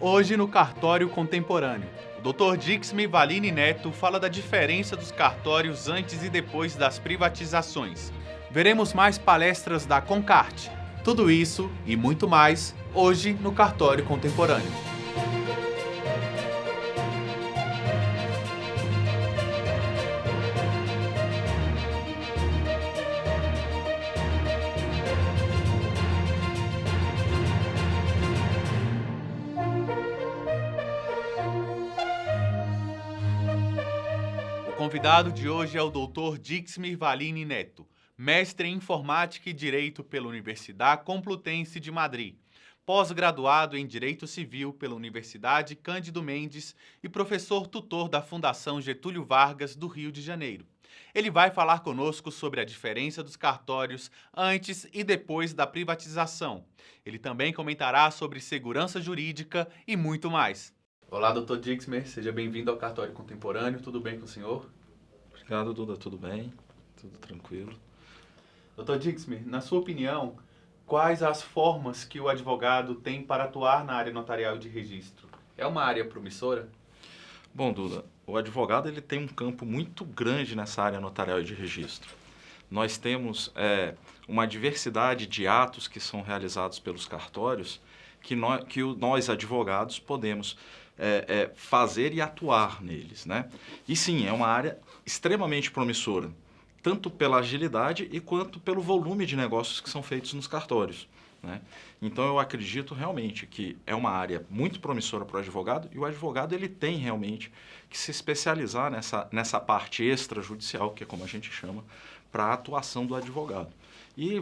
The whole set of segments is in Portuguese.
Hoje no Cartório Contemporâneo, o Dr. Dixme Valine Neto fala da diferença dos cartórios antes e depois das privatizações. Veremos mais palestras da Concarte. Tudo isso e muito mais hoje no Cartório Contemporâneo. O convidado de hoje é o Dr. Dixme Valine Neto, mestre em Informática e Direito pela Universidade Complutense de Madrid, pós-graduado em Direito Civil pela Universidade Cândido Mendes e professor tutor da Fundação Getúlio Vargas do Rio de Janeiro. Ele vai falar conosco sobre a diferença dos cartórios antes e depois da privatização. Ele também comentará sobre segurança jurídica e muito mais. Olá, Dr. Dixme, seja bem-vindo ao Cartório Contemporâneo. Tudo bem com o senhor? Obrigado, Duda. Tudo bem? Tudo tranquilo. Dr. Dixme, na sua opinião, quais as formas que o advogado tem para atuar na área notarial e de registro? É uma área promissora? Bom, Duda, o advogado ele tem um campo muito grande nessa área notarial e de registro. Nós temos uma diversidade de atos que são realizados pelos cartórios que nós advogados, podemos fazer e atuar neles, né? E sim, é uma área extremamente promissora, tanto pela agilidade e quanto pelo volume de negócios que são feitos nos cartórios, né? Então eu acredito realmente que é uma área muito promissora para o advogado e o advogado ele tem realmente que se especializar nessa parte extrajudicial, que é como a gente chama, para a atuação do advogado. E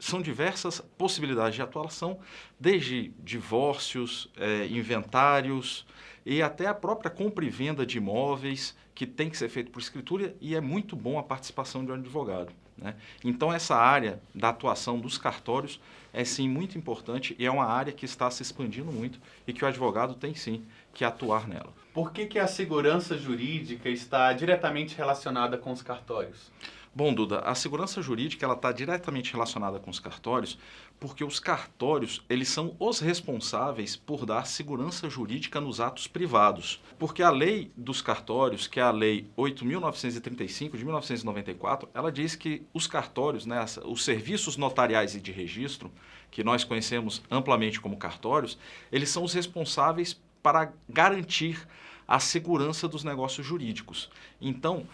são diversas possibilidades de atuação, desde divórcios, inventários e até a própria compra e venda de imóveis, que tem que ser feito por escritura, e é muito bom a participação de um advogado, né? Então essa área da atuação dos cartórios é sim muito importante e é uma área que está se expandindo muito e que o advogado tem sim que atuar nela. Por que a segurança jurídica está diretamente relacionada com os cartórios? Bom, Duda, a segurança jurídica ela está diretamente relacionada com os cartórios porque os cartórios eles são os responsáveis por dar segurança jurídica nos atos privados. Porque a lei dos cartórios, que é a lei 8.935 de 1994, ela diz que os cartórios, né, os serviços notariais e de registro, que nós conhecemos amplamente como cartórios, eles são os responsáveis para garantir a segurança dos negócios jurídicos. Então,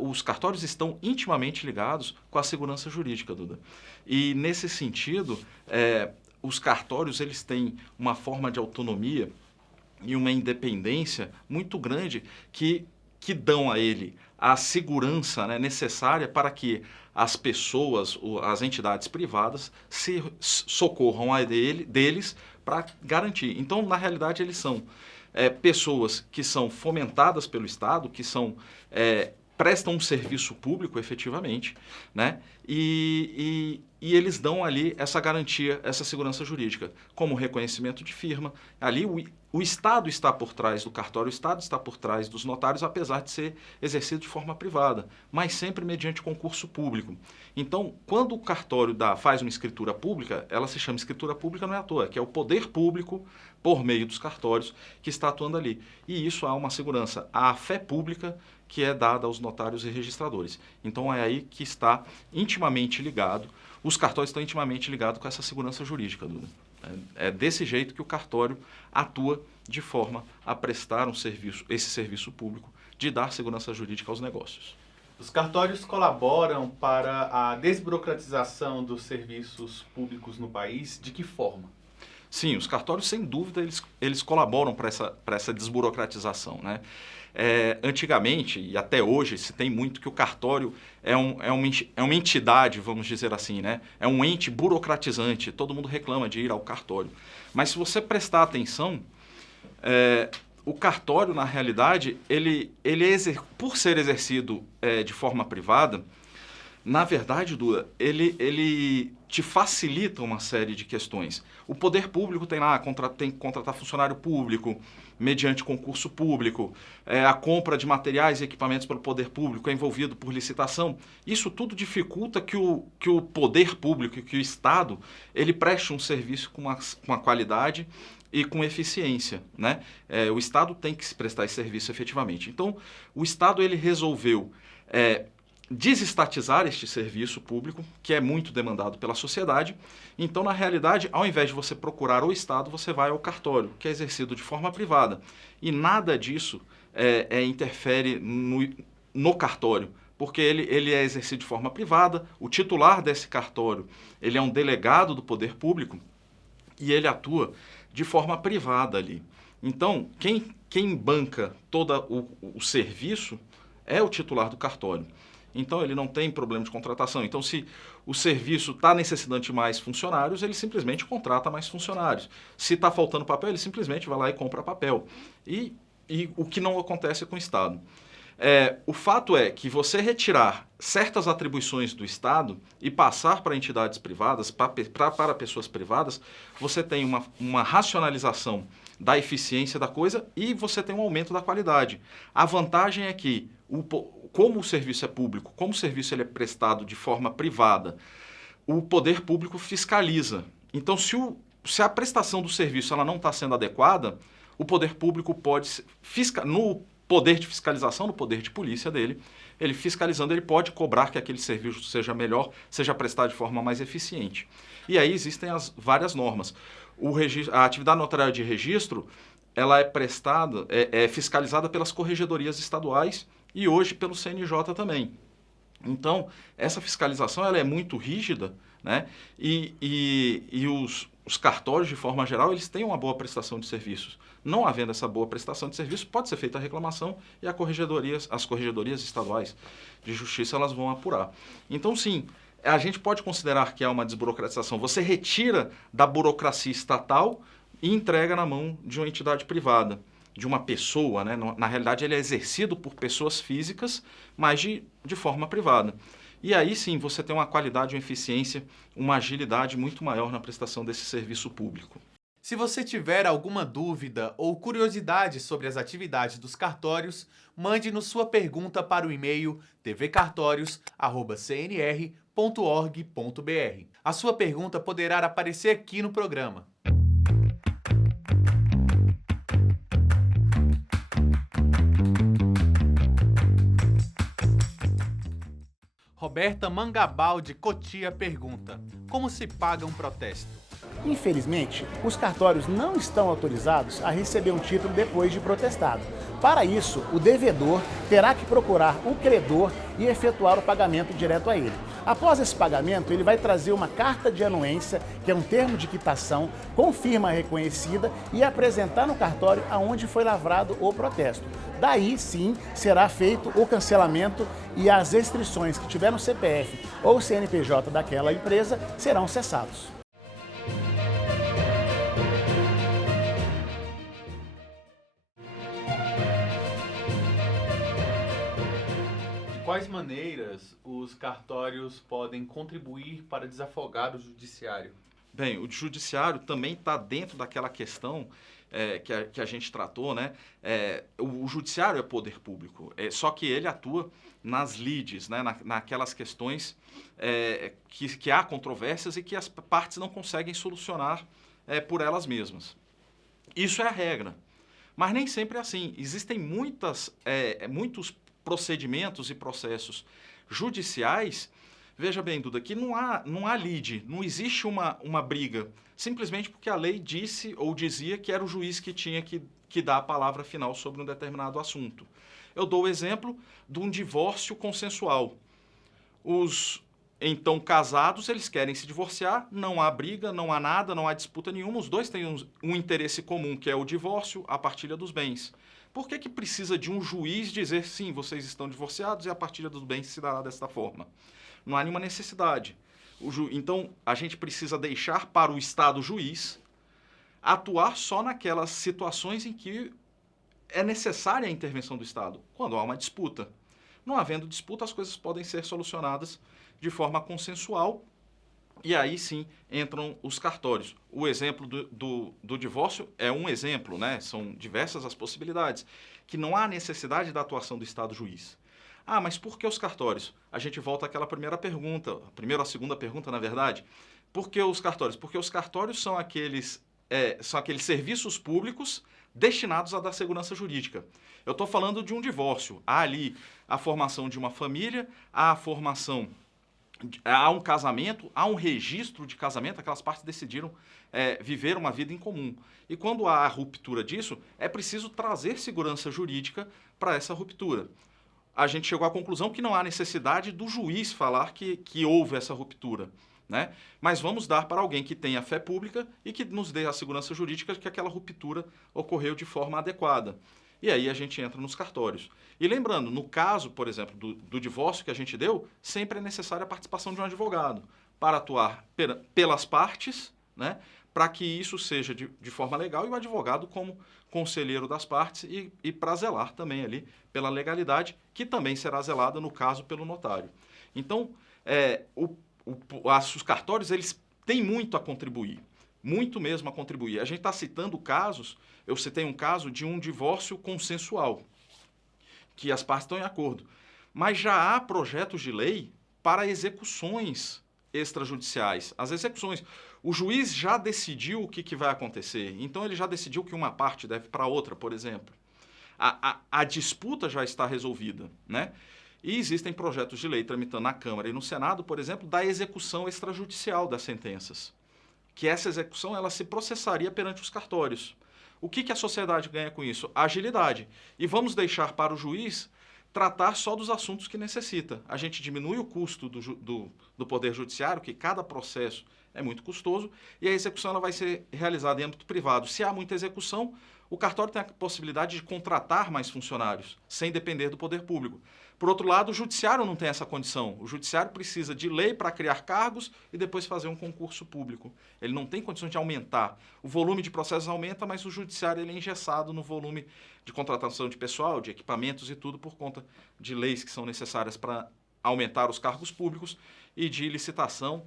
os cartórios estão intimamente ligados com a segurança jurídica, Duda. E, nesse sentido, os cartórios eles têm uma forma de autonomia e uma independência muito grande que dão a ele a segurança, né, necessária para que as pessoas, as entidades privadas, se socorram deles para garantir. Então, na realidade, eles são pessoas que são fomentadas pelo Estado, que prestam um serviço público efetivamente, né? E eles dão ali essa garantia, essa segurança jurídica, como reconhecimento de firma. Ali o Estado está por trás do cartório, o Estado está por trás dos notários, apesar de ser exercido de forma privada, mas sempre mediante concurso público. Então, quando o cartório faz uma escritura pública, ela se chama escritura pública não é à toa, que é o poder público, por meio dos cartórios, que está atuando ali. E isso há uma segurança, há a fé pública que é dada aos notários e registradores. Então, é aí que está intimamente ligado, os cartórios estão intimamente ligados com essa segurança jurídica, Duda. É desse jeito que o cartório atua de forma a prestar esse serviço público de dar segurança jurídica aos negócios. Os cartórios colaboram para a desburocratização dos serviços públicos no país? De que forma? Sim, os cartórios, sem dúvida, eles colaboram para essa desburocratização, né? Antigamente, e até hoje, se tem muito que o cartório é uma entidade, vamos dizer assim, né? É um ente burocratizante, todo mundo reclama de ir ao cartório. Mas se você prestar atenção, o cartório, na realidade, por ser exercido de forma privada, na verdade, Duda, ele te facilita uma série de questões. O poder público tem que contratar funcionário público, mediante concurso público, a compra de materiais e equipamentos pelo poder público é envolvido por licitação. Isso tudo dificulta que o poder público, que o Estado, ele preste um serviço com uma qualidade e com eficiência, né? O Estado tem que prestar esse serviço efetivamente. Então, o Estado ele resolveu desestatizar este serviço público, que é muito demandado pela sociedade. Então, na realidade, ao invés de você procurar o Estado, você vai ao cartório, que é exercido de forma privada. E nada disso interfere no cartório, porque ele é exercido de forma privada, o titular desse cartório ele é um delegado do poder público e ele atua de forma privada ali. Então, quem banca todo o serviço é o titular do cartório. Então, ele não tem problema de contratação. Então, se o serviço está necessitando de mais funcionários, ele simplesmente contrata mais funcionários. Se está faltando papel, ele simplesmente vai lá e compra papel. E o que não acontece com o Estado. O fato é que você retirar certas atribuições do Estado e passar para entidades privadas, para pessoas privadas, você tem uma racionalização da eficiência da coisa e você tem um aumento da qualidade. A vantagem é que, como o serviço é público, como o serviço ele é prestado de forma privada, o poder público fiscaliza. Então, se a prestação do serviço ela não está sendo adequada, o poder público pode, no poder de fiscalização, no poder de polícia dele, ele fiscalizando, ele pode cobrar que aquele serviço seja melhor, seja prestado de forma mais eficiente. E aí existem as várias normas. A atividade notarial de registro, ela é prestada, é fiscalizada pelas corregedorias estaduais e hoje pelo CNJ também. Então, essa fiscalização ela é muito rígida, né? E os cartórios, de forma geral, eles têm uma boa prestação de serviços. Não havendo essa boa prestação de serviço, pode ser feita a reclamação e as corregedorias estaduais de justiça elas vão apurar. Então, sim, a gente pode considerar que é uma desburocratização. Você retira da burocracia estatal e entrega na mão de uma entidade privada, de uma pessoa, né? Na realidade, ele é exercido por pessoas físicas, mas de forma privada. E aí sim você tem uma qualidade, uma eficiência, uma agilidade muito maior na prestação desse serviço público. Se você tiver alguma dúvida ou curiosidade sobre as atividades dos cartórios, mande-nos sua pergunta para o e-mail tvcartorios@cnr.org.br. A sua pergunta poderá aparecer aqui no programa. Roberta Mangabal de Cotia pergunta: como se paga um protesto? Infelizmente, os cartórios não estão autorizados a receber um título depois de protestado. Para isso, o devedor terá que procurar o credor e efetuar o pagamento direto a ele. Após esse pagamento, ele vai trazer uma carta de anuência, que é um termo de quitação, com firma reconhecida e apresentar no cartório aonde foi lavrado o protesto. Daí, sim, será feito o cancelamento e as restrições que tiver no CPF ou CNPJ daquela empresa serão cessados. De quais maneiras os cartórios podem contribuir para desafogar o judiciário? Bem, o judiciário também está dentro daquela questão que a gente tratou, né? O judiciário é poder público, só que ele atua nas lides, né? Naquelas questões que há controvérsias e que as partes não conseguem solucionar por elas mesmas. Isso é a regra, mas nem sempre é assim. Existem muitos procedimentos e processos judiciais. Veja bem, Duda, que não há lide, não existe uma briga, simplesmente porque a lei disse ou dizia que era o juiz que tinha que dar a palavra final sobre um determinado assunto. Eu dou o exemplo de um divórcio consensual. Os então casados, eles querem se divorciar, não há briga, não há nada, não há disputa nenhuma, os dois têm um interesse comum, que é o divórcio, a partilha dos bens. Por que precisa de um juiz dizer, sim, vocês estão divorciados e a partilha dos bens se dará desta forma? Não há nenhuma necessidade. Então, a gente precisa deixar para o Estado juiz atuar só naquelas situações em que é necessária a intervenção do Estado, quando há uma disputa. Não havendo disputa, as coisas podem ser solucionadas de forma consensual e aí sim entram os cartórios. O exemplo do divórcio é um exemplo, né? São diversas as possibilidades, que não há necessidade da atuação do Estado juiz. Ah, mas por que os cartórios? A gente volta àquela primeira pergunta, a segunda pergunta, na verdade. Por que os cartórios? Porque os cartórios são aqueles são aqueles serviços públicos destinados a dar segurança jurídica. Eu estou falando de um divórcio. Há ali a formação de uma família, há um casamento, há um registro de casamento, aquelas partes decidiram viver uma vida em comum. E quando há a ruptura disso, é preciso trazer segurança jurídica para essa ruptura. A gente chegou à conclusão que não há necessidade do juiz falar que houve essa ruptura, né? Mas vamos dar para alguém que tenha fé pública e que nos dê a segurança jurídica de que aquela ruptura ocorreu de forma adequada. E aí a gente entra nos cartórios. E lembrando, no caso, por exemplo, do divórcio que a gente deu, sempre é necessária a participação de um advogado para atuar pelas partes, né, para que isso seja de forma legal, e o advogado como conselheiro das partes e para zelar também ali pela legalidade, que também será zelada, no caso, pelo notário. Então, os cartórios, eles têm muito a contribuir, muito mesmo a contribuir. A gente está citando casos, eu citei um caso de um divórcio consensual, que as partes estão em acordo. Mas já há projetos de lei para execuções extrajudiciais. As execuções, o juiz já decidiu o que vai acontecer, então ele já decidiu que uma parte deve para outra, por exemplo. A disputa já está resolvida, né? E existem projetos de lei tramitando na Câmara e no Senado, por exemplo, da execução extrajudicial das sentenças. Que essa execução ela se processaria perante os cartórios. O que a sociedade ganha com isso? Agilidade. E vamos deixar para o juiz tratar só dos assuntos que necessita. A gente diminui o custo do Poder Judiciário, que cada processo é muito custoso, e a execução ela vai ser realizada em âmbito privado. Se há muita execução, o cartório tem a possibilidade de contratar mais funcionários, sem depender do poder público. Por outro lado, o judiciário não tem essa condição. O judiciário precisa de lei para criar cargos e depois fazer um concurso público. Ele não tem condições de aumentar. O volume de processos aumenta, mas o judiciário ele é engessado no volume de contratação de pessoal, de equipamentos e tudo por conta de leis que são necessárias para aumentar os cargos públicos e de licitação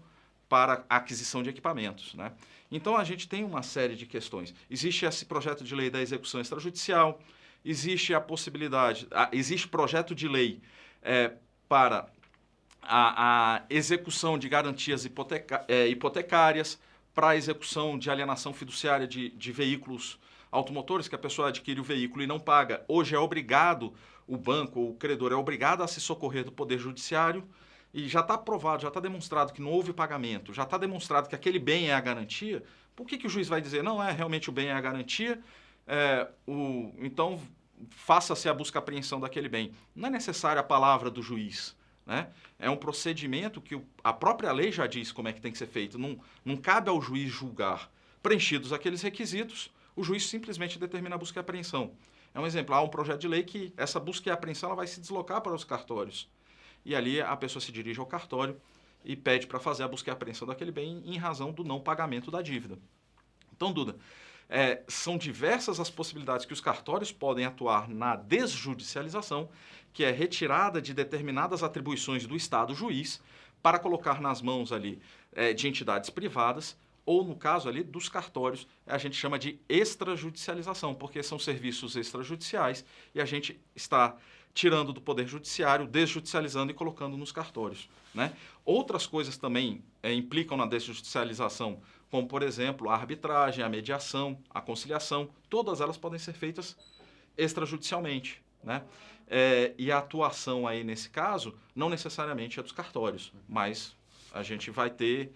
para a aquisição de equipamentos, né? Então, a gente tem uma série de questões. Existe esse projeto de lei da execução extrajudicial, existe a possibilidade, existe projeto de lei para a execução de garantias hipotecárias, para a execução de alienação fiduciária de veículos automotores, que a pessoa adquire o veículo e não paga. Hoje é obrigado, o banco ou o credor é obrigado a se socorrer do Poder Judiciário, e já está provado, já está demonstrado que não houve pagamento, já está demonstrado que aquele bem é a garantia, por que o juiz vai dizer, não, realmente o bem é a garantia, então faça-se a busca e apreensão daquele bem? Não é necessária a palavra do juiz, né? É um procedimento que a própria lei já diz como é que tem que ser feito, não cabe ao juiz julgar. Preenchidos aqueles requisitos, o juiz simplesmente determina a busca e apreensão. É um exemplo, há um projeto de lei que essa busca e apreensão ela vai se deslocar para os cartórios. E ali a pessoa se dirige ao cartório e pede para fazer a busca e apreensão daquele bem em razão do não pagamento da dívida. Então, Duda, são diversas as possibilidades que os cartórios podem atuar na desjudicialização, que é retirada de determinadas atribuições do Estado juiz para colocar nas mãos ali de entidades privadas, ou no caso ali dos cartórios, a gente chama de extrajudicialização, porque são serviços extrajudiciais e a gente está tirando do Poder Judiciário, desjudicializando e colocando nos cartórios, né? Outras coisas também implicam na desjudicialização, como, por exemplo, a arbitragem, a mediação, a conciliação, todas elas podem ser feitas extrajudicialmente, né? E a atuação aí, nesse caso, não necessariamente é dos cartórios, mas a gente vai ter,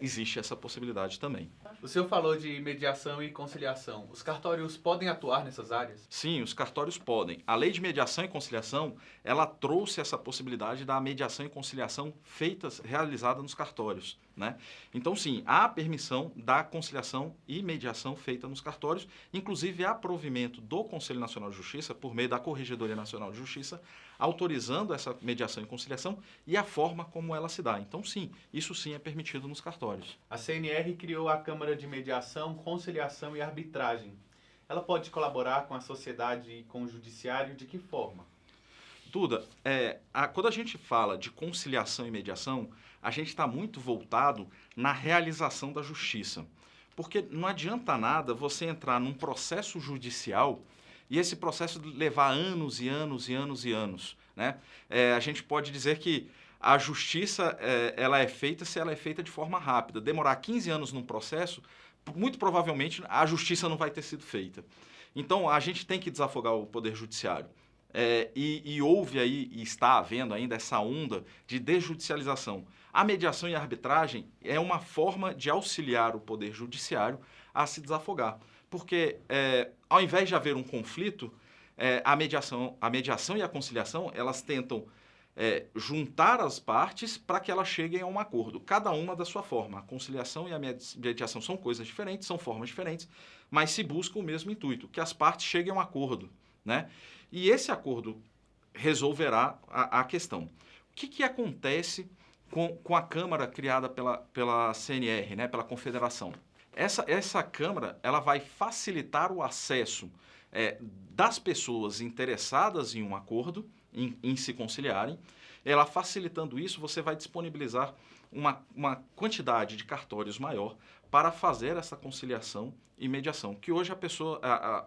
existe essa possibilidade também. O senhor falou de mediação e conciliação. Os cartórios podem atuar nessas áreas? Sim, os cartórios podem. A lei de mediação e conciliação, ela trouxe essa possibilidade da mediação e conciliação realizada nos cartórios, né? Então, sim, há permissão da conciliação e mediação feita nos cartórios, inclusive há provimento do Conselho Nacional de Justiça, por meio da Corregedoria Nacional de Justiça, autorizando essa mediação e conciliação e a forma como ela se dá. Então, sim, isso sim é permitido nos cartórios. A CNR criou a Câmara de Mediação, Conciliação e Arbitragem. Ela pode colaborar com a sociedade e com o judiciário de que forma? Duda, quando a gente fala de conciliação e mediação, a gente está muito voltado na realização da justiça. Porque não adianta nada você entrar num processo judicial e esse processo levar anos e anos e anos e anos, né? A gente pode dizer que a justiça ela é feita se ela é feita de forma rápida. Demorar 15 anos num processo muito provavelmente a justiça não vai ter sido feita. Então, a gente tem que desafogar o Poder Judiciário. E houve aí, e está havendo ainda, essa onda de desjudicialização. A mediação e a arbitragem é uma forma de auxiliar o Poder Judiciário a se desafogar. Porque, ao invés de haver um conflito, a mediação e a conciliação, elas tentam juntar as partes para que elas cheguem a um acordo, cada uma da sua forma. A conciliação e a mediação são coisas diferentes, são formas diferentes, mas se busca o mesmo intuito, que as partes cheguem a um acordo, né? E esse acordo resolverá a questão. O que acontece com a Câmara criada pela CNR, né, pela Confederação? Essa Câmara ela vai facilitar o acesso das pessoas interessadas em um acordo, em se conciliarem. Ela facilitando isso, você vai disponibilizar uma quantidade de cartórios maior para fazer essa conciliação e mediação. Que hoje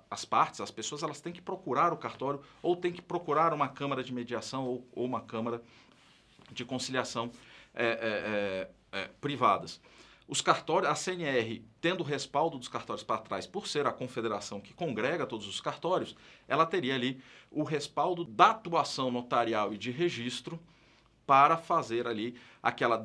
as pessoas, elas têm que procurar o cartório ou têm que procurar uma câmara de mediação ou uma câmara de conciliação privadas. Os cartórios, a CNR, tendo o respaldo dos cartórios para trás, por ser a confederação que congrega todos os cartórios, ela teria ali o respaldo da atuação notarial e de registro para fazer ali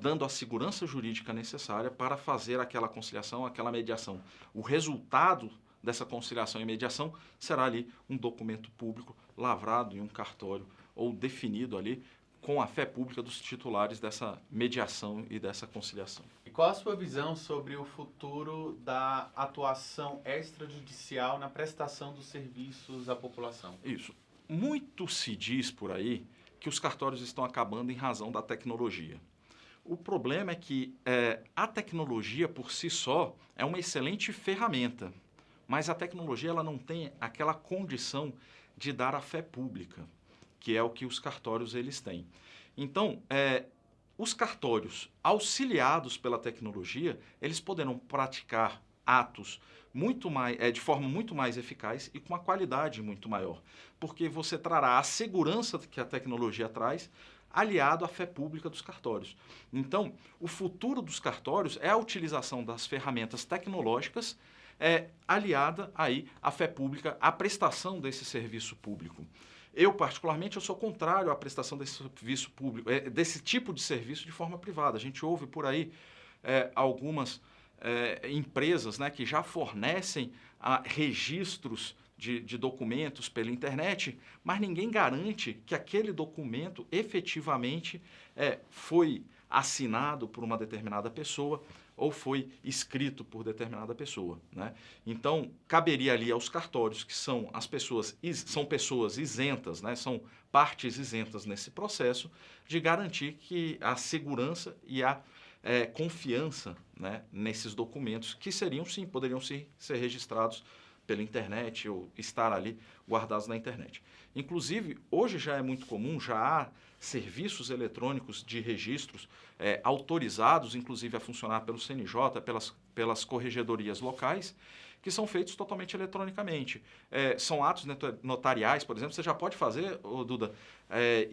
dando a segurança jurídica necessária para fazer aquela conciliação, aquela mediação. O resultado dessa conciliação e mediação será ali um documento público lavrado em um cartório ou definido ali com a fé pública dos titulares dessa mediação e dessa conciliação. E qual a sua visão sobre o futuro da atuação extrajudicial na prestação dos serviços à população? Isso. Muito se diz por aí que os cartórios estão acabando em razão da tecnologia. O problema é que a tecnologia por si só é uma excelente ferramenta, mas a tecnologia ela não tem aquela condição de dar a fé pública, que é o que os cartórios eles têm. Então, os cartórios, auxiliados pela tecnologia, eles poderão praticar atos de forma muito mais eficaz e com uma qualidade muito maior, porque você trará a segurança que a tecnologia traz, aliado à fé pública dos cartórios. Então, o futuro dos cartórios é a utilização das ferramentas tecnológicas aliada aí à fé pública, à prestação desse serviço público. Eu, particularmente, eu sou contrário à prestação desse serviço público, desse tipo de serviço de forma privada. A gente ouve por aí algumas empresas, né, que já fornecem registros de documentos pela internet, mas ninguém garante que aquele documento efetivamente foi assinado por uma determinada pessoa ou foi escrito por determinada pessoa, né? Então, caberia ali aos cartórios, que são pessoas isentas, né? São partes isentas nesse processo, de garantir que a segurança e a confiança, né, nesses documentos, que poderiam ser registrados pela internet ou estar ali guardados na internet. Inclusive, hoje já é muito comum, já há serviços eletrônicos de registros autorizados, inclusive a funcionar pelo CNJ, pelas corregedorias locais, que são feitos totalmente eletronicamente. São atos notariais, por exemplo, você já pode fazer, Duda,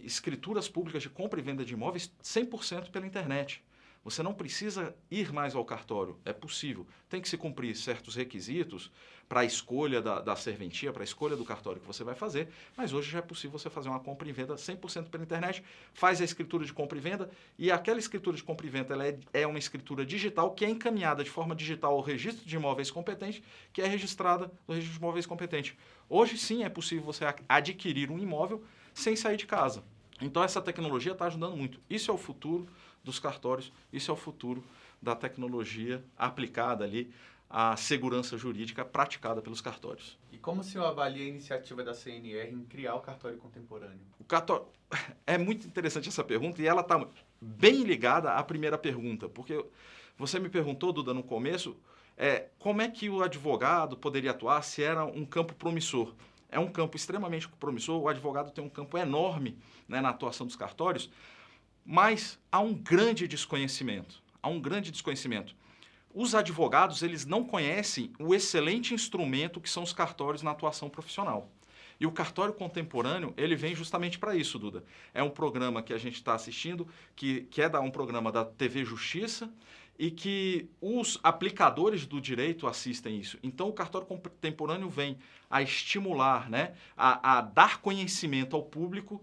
escrituras públicas de compra e venda de imóveis 100% pela internet. Você não precisa ir mais ao cartório, é possível. Tem que se cumprir certos requisitos para a escolha da serventia, para a escolha do cartório que você vai fazer, mas hoje já é possível você fazer uma compra e venda 100% pela internet, faz a escritura de compra e venda, e aquela escritura de compra e venda ela é uma escritura digital que é encaminhada de forma digital ao registro de imóveis competente, que é registrada no registro de imóveis competente. Hoje sim é possível você adquirir um imóvel sem sair de casa. Então essa tecnologia está ajudando muito. Isso é o futuro dos cartórios, isso é o futuro da tecnologia aplicada ali à segurança jurídica praticada pelos cartórios. E como o senhor avalia a iniciativa da CNR em criar o cartório contemporâneo? O cartório... É muito interessante essa pergunta e ela está bem ligada à primeira pergunta, porque você me perguntou, Duda, no começo, como é que o advogado poderia atuar se era um campo promissor. É um campo extremamente promissor, o advogado tem um campo enorme, né, na atuação dos cartórios, mas há um grande desconhecimento. Os advogados, eles não conhecem o excelente instrumento que são os cartórios na atuação profissional. E o cartório contemporâneo, ele vem justamente para isso, Duda. É um programa que a gente está assistindo, que é um programa da TV Justiça, e que os aplicadores do direito assistem isso. Então, o cartório contemporâneo vem a estimular, né, a dar conhecimento ao público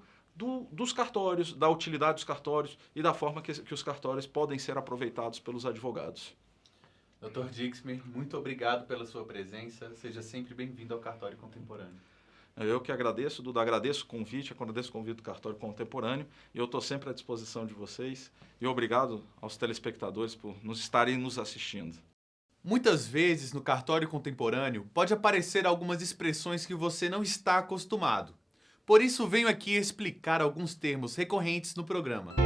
dos cartórios, da utilidade dos cartórios e da forma que os cartórios podem ser aproveitados pelos advogados. Dr. Dixmer, muito obrigado pela sua presença. Seja sempre bem-vindo ao Cartório Contemporâneo. Eu que agradeço, Duda, agradeço o convite do Cartório Contemporâneo e eu estou sempre à disposição de vocês e obrigado aos telespectadores por nos estarem nos assistindo. Muitas vezes no Cartório Contemporâneo pode aparecer algumas expressões que você não está acostumado. Por isso venho aqui explicar alguns termos recorrentes no programa.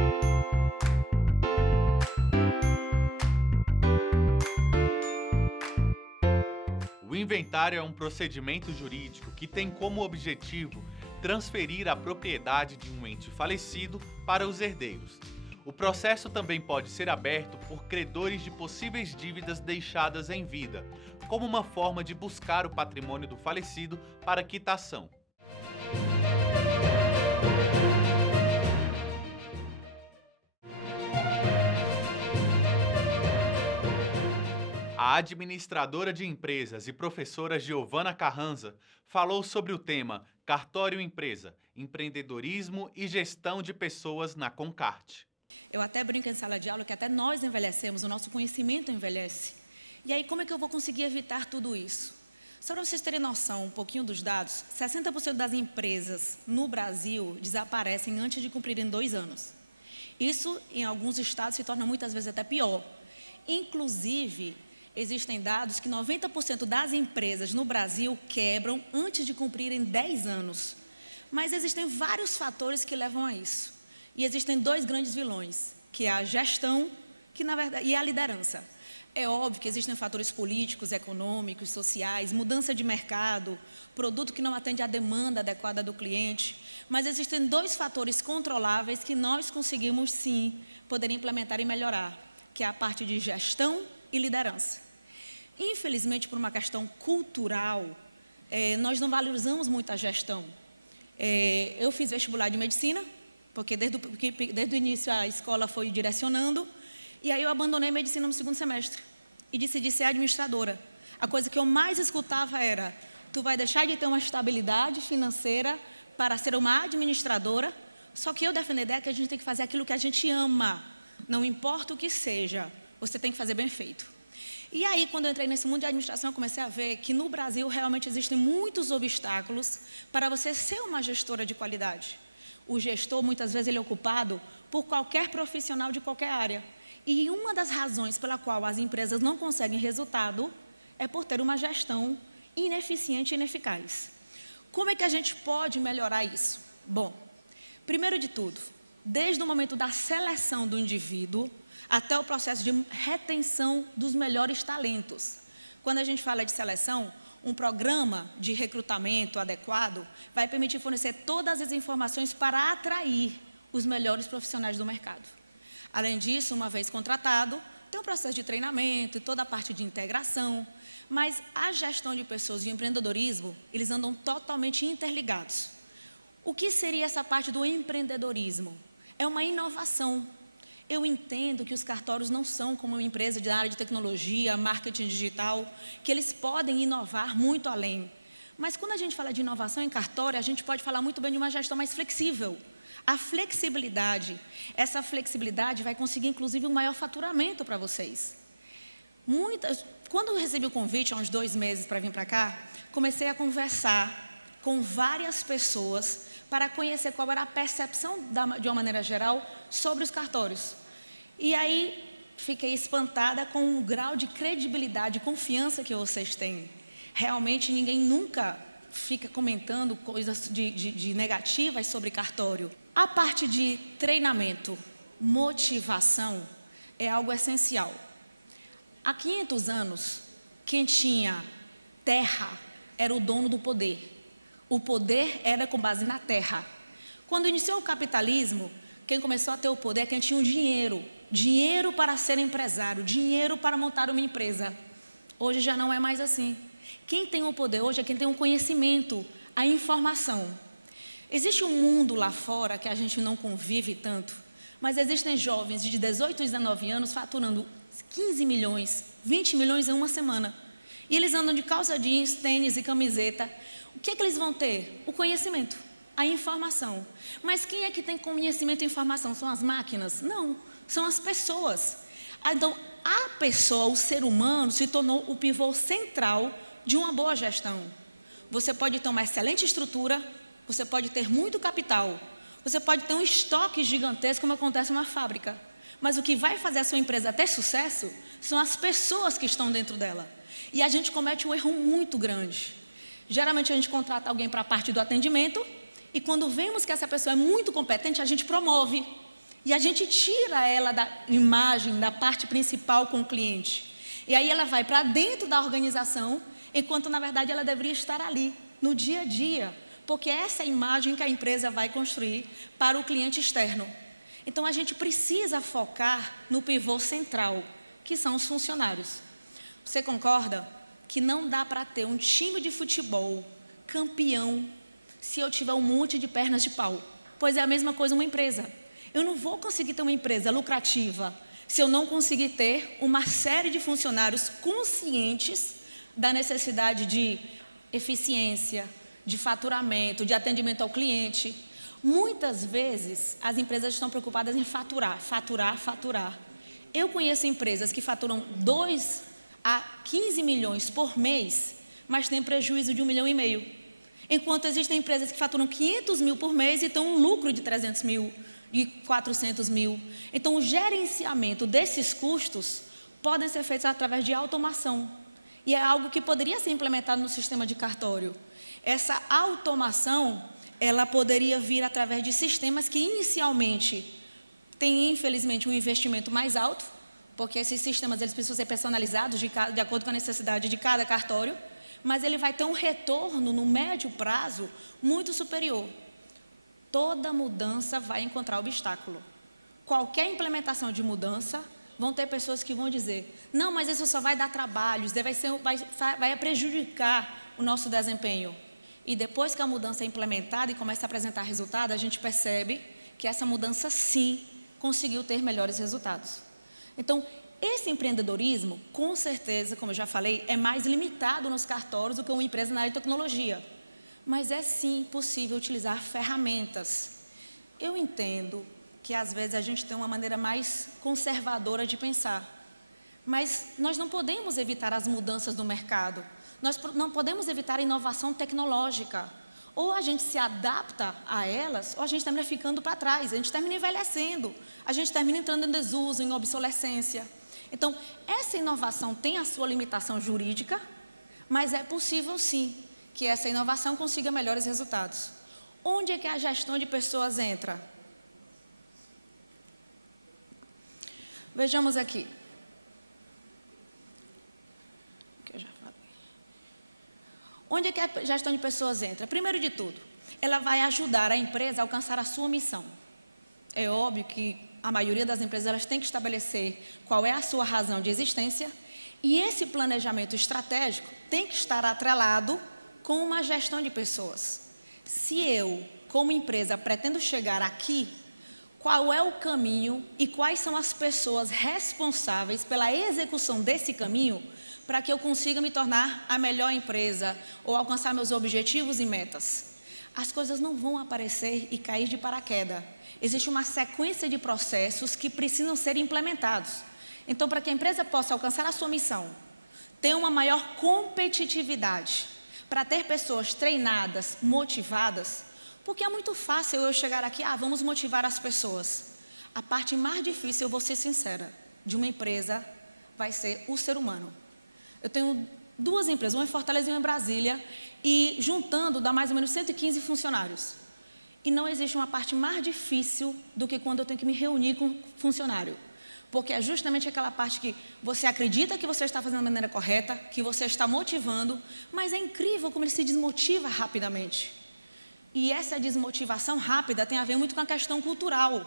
O inventário é um procedimento jurídico que tem como objetivo transferir a propriedade de um ente falecido para os herdeiros. O processo também pode ser aberto por credores de possíveis dívidas deixadas em vida, como uma forma de buscar o patrimônio do falecido para quitação. A administradora de empresas e professora Giovana Carranza falou sobre o tema Cartório Empresa, Empreendedorismo e Gestão de Pessoas na Concarte. Eu até brinco em sala de aula que até nós envelhecemos, o nosso conhecimento envelhece. E aí, como é que eu vou conseguir evitar tudo isso? Só para vocês terem noção, um pouquinho dos dados, 60% das empresas no Brasil desaparecem antes de cumprirem 2 anos. Isso, em alguns estados, se torna muitas vezes até pior. Inclusive, existem dados que 90% das empresas no Brasil quebram antes de cumprirem 10 anos. Mas existem vários fatores que levam a isso. E existem 2 grandes vilões, que é a gestão e a liderança. É óbvio que existem fatores políticos, econômicos, sociais, mudança de mercado, produto que não atende à demanda adequada do cliente, mas existem 2 fatores controláveis que nós conseguimos, sim, poder implementar e melhorar, que é a parte de gestão e liderança. Infelizmente, por uma questão cultural, nós não valorizamos muito a gestão. Eu fiz vestibular de medicina, porque desde o início a escola foi direcionando, e aí eu abandonei medicina no 2º semestre e decidi ser administradora. A coisa que eu mais escutava era: tu vai deixar de ter uma estabilidade financeira para ser uma administradora. Só que eu defendo a ideia que a gente tem que fazer aquilo que a gente ama, não importa o que seja, você tem que fazer bem feito. E aí, quando eu entrei nesse mundo de administração, eu comecei a ver que no Brasil realmente existem muitos obstáculos para você ser uma gestora de qualidade. O gestor, muitas vezes, ele é ocupado por qualquer profissional de qualquer área. E uma das razões pela qual as empresas não conseguem resultado é por ter uma gestão ineficiente e ineficaz. Como é que a gente pode melhorar isso? Bom, primeiro de tudo, desde o momento da seleção do indivíduo até o processo de retenção dos melhores talentos. Quando a gente fala de seleção, um programa de recrutamento adequado vai permitir fornecer todas as informações para atrair os melhores profissionais do mercado. Além disso, uma vez contratado, tem um processo de treinamento e toda a parte de integração, mas a gestão de pessoas e o empreendedorismo, eles andam totalmente interligados. O que seria essa parte do empreendedorismo? É uma inovação. Eu entendo que os cartórios não são como uma empresa da área de tecnologia, marketing digital, que eles podem inovar muito além. Mas quando a gente fala de inovação em cartório, a gente pode falar muito bem de uma gestão mais flexível. A flexibilidade, essa flexibilidade vai conseguir, inclusive, um maior faturamento para vocês. Quando eu recebi o convite, há uns 2 meses para vir para cá, comecei a conversar com várias pessoas para conhecer qual era a percepção, de uma maneira geral, sobre os cartórios. E aí, fiquei espantada com o grau de credibilidade e confiança que vocês têm. Realmente, ninguém nunca fica comentando coisas de negativas sobre cartório. A parte de treinamento, motivação, é algo essencial. Há 500 anos, quem tinha terra era o dono do poder. O poder era com base na terra. Quando iniciou o capitalismo, quem começou a ter o poder é quem tinha o dinheiro. Dinheiro para ser empresário, dinheiro para montar uma empresa. Hoje já não é mais assim. Quem tem o poder hoje é quem tem o conhecimento, a informação. Existe um mundo lá fora que a gente não convive tanto, Mas existem jovens de 18 e 19 anos faturando 15 milhões, 20 milhões em uma semana. E eles andam de calça jeans, tênis e camiseta. O que é que eles vão ter? O conhecimento, a informação. Mas quem é que tem conhecimento e informação? São as máquinas? Não, são as pessoas. Então, a pessoa, o ser humano, se tornou o pivô central de uma boa gestão. Você pode ter uma excelente estrutura, você pode ter muito capital, você pode ter um estoque gigantesco, como acontece numa fábrica. Mas o que vai fazer a sua empresa ter sucesso são as pessoas que estão dentro dela. E a gente comete um erro muito grande. Geralmente a gente contrata alguém para a parte do atendimento e quando vemos que essa pessoa é muito competente, a gente promove. E a gente tira ela da imagem, da parte principal com o cliente. E aí ela vai para dentro da organização, enquanto na verdade ela deveria estar ali, no dia a dia. Porque essa é a imagem que a empresa vai construir para o cliente externo. Então a gente precisa focar no pivô central, que são os funcionários. Você concorda que não dá para ter um time de futebol campeão se eu tiver um monte de pernas de pau? Pois é a mesma coisa uma empresa. Eu não vou conseguir ter uma empresa lucrativa se eu não conseguir ter uma série de funcionários conscientes da necessidade de eficiência, de faturamento, de atendimento ao cliente. Muitas vezes, as empresas estão preocupadas em faturar. Eu conheço empresas que faturam 2 a 15 milhões por mês, mas têm prejuízo de 1,5 milhão. Enquanto existem empresas que faturam 500 mil por mês e têm um lucro de 300 mil, de 400 mil. Então, o gerenciamento desses custos podem ser feitos através de automação. E é algo que poderia ser implementado no sistema de cartório. Essa automação, ela poderia vir através de sistemas que inicialmente têm, infelizmente, um investimento mais alto, porque esses sistemas eles precisam ser personalizados de acordo com a necessidade de cada cartório, mas ele vai ter um retorno no médio prazo muito superior. Toda mudança vai encontrar obstáculo. Qualquer implementação de mudança, vão ter pessoas que vão dizer, não, mas isso só vai dar trabalho, isso vai prejudicar o nosso desempenho. E depois que a mudança é implementada e começa a apresentar resultado, a gente percebe que essa mudança, sim, conseguiu ter melhores resultados. Então, esse empreendedorismo, com certeza, como eu já falei, é mais limitado nos cartórios do que uma empresa na área de tecnologia. Mas é, sim, possível utilizar ferramentas. Eu entendo que, às vezes, a gente tem uma maneira mais conservadora de pensar. Mas nós não podemos evitar as mudanças do mercado. Nós não podemos evitar a inovação tecnológica. Ou a gente se adapta a elas, ou a gente termina ficando para trás, a gente termina envelhecendo, a gente termina entrando em desuso, em obsolescência. Então, essa inovação tem a sua limitação jurídica, mas é possível, sim, que essa inovação consiga melhores resultados. Onde é que a gestão de pessoas entra? Vejamos aqui. Onde é que a gestão de pessoas entra? Primeiro de tudo, ela vai ajudar a empresa a alcançar a sua missão. É óbvio que a maioria das empresas elas têm que estabelecer qual é a sua razão de existência e esse planejamento estratégico tem que estar atrelado com uma gestão de pessoas. Se eu, como empresa, pretendo chegar aqui, qual é o caminho e quais são as pessoas responsáveis pela execução desse caminho para que eu consiga me tornar a melhor empresa ou alcançar meus objetivos e metas. As coisas não vão aparecer e cair de paraquedas. Existe uma sequência de processos que precisam ser implementados. Então, para que a empresa possa alcançar a sua missão, ter uma maior competitividade, para ter pessoas treinadas, motivadas, porque é muito fácil eu chegar aqui, vamos motivar as pessoas. A parte mais difícil, eu vou ser sincera, de uma empresa vai ser o ser humano. Eu tenho 2 empresas, uma em Fortaleza e uma em Brasília, e juntando dá mais ou menos 115 funcionários. E não existe uma parte mais difícil do que quando eu tenho que me reunir com um funcionário. Porque é justamente aquela parte que você acredita que você está fazendo da maneira correta, que você está motivando, mas é incrível como ele se desmotiva rapidamente. E essa desmotivação rápida tem a ver muito com a questão cultural.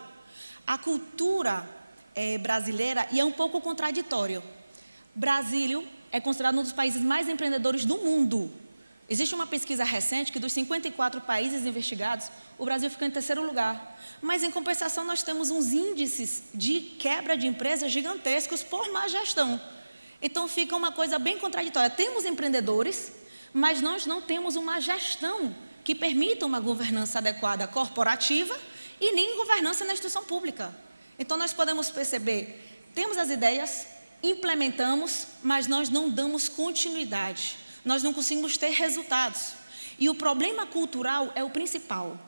A cultura brasileira, e é um pouco contraditório. Brasil é considerado um dos países mais empreendedores do mundo. Existe uma pesquisa recente que dos 54 países investigados, o Brasil ficou em terceiro lugar. Mas, em compensação, nós temos uns índices de quebra de empresas gigantescos por má gestão. Então, fica uma coisa bem contraditória. Temos empreendedores, mas nós não temos uma gestão que permita uma governança adequada corporativa e nem governança na instituição pública. Então, nós podemos perceber, temos as ideias, implementamos, mas nós não damos continuidade. Nós não conseguimos ter resultados. E o problema cultural é o principal.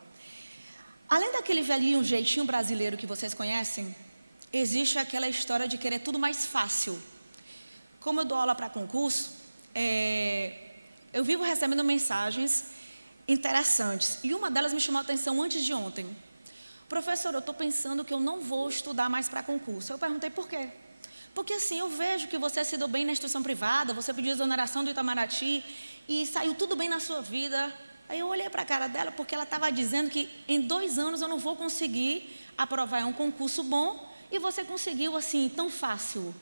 Além daquele velhinho jeitinho brasileiro que vocês conhecem, existe aquela história de querer tudo mais fácil. Como eu dou aula para concurso, eu vivo recebendo mensagens interessantes. E uma delas me chamou a atenção antes de ontem. Professor, eu estou pensando que eu não vou estudar mais para concurso. Eu perguntei por quê. Porque assim, eu vejo que você se deu bem na instituição privada, você pediu exoneração do Itamaraty e saiu tudo bem na sua vida. Aí eu olhei para a cara dela porque ela estava dizendo que em 2 anos eu não vou conseguir aprovar um concurso bom e você conseguiu assim, tão fácil.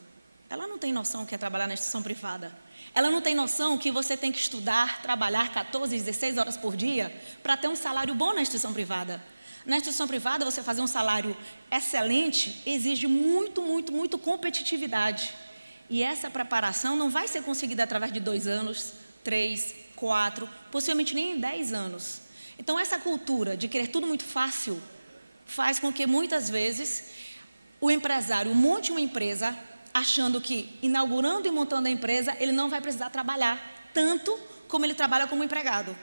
Ela não tem noção que é trabalhar na instituição privada. Ela não tem noção que você tem que estudar, trabalhar 14, 16 horas por dia para ter um salário bom na instituição privada. Na instituição privada, você fazer um salário excelente exige muito competitividade. E essa preparação não vai ser conseguida através de 2 anos, 3, 4, possivelmente nem em 10 anos. Então, essa cultura de querer tudo muito fácil faz com que, muitas vezes, o empresário monte uma empresa achando que, inaugurando e montando a empresa, ele não vai precisar trabalhar tanto como ele trabalha como empregado.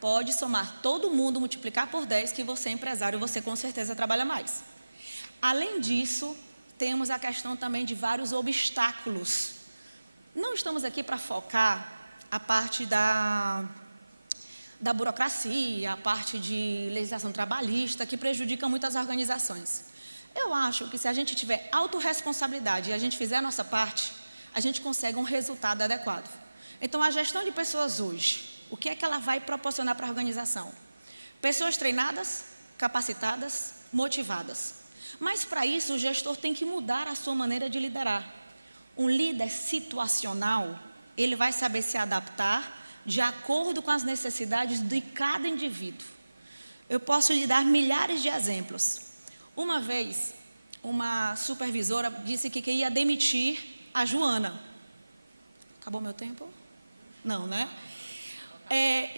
Pode somar todo mundo, multiplicar por 10, que você é empresário, você com certeza trabalha mais. Além disso, temos a questão também de vários obstáculos. Não estamos aqui para focar a parte da burocracia, a parte de legislação trabalhista, que prejudica muito as organizações. Eu acho que se a gente tiver autorresponsabilidade e a gente fizer a nossa parte, a gente consegue um resultado adequado. Então, a gestão de pessoas hoje, o que é que ela vai proporcionar para a organização? Pessoas treinadas, capacitadas, motivadas. Mas, para isso, o gestor tem que mudar a sua maneira de liderar. Um líder situacional, ele vai saber se adaptar de acordo com as necessidades de cada indivíduo. Eu posso lhe dar milhares de exemplos. Uma vez, uma supervisora disse que ia demitir a Joana. Acabou meu tempo? Não, né?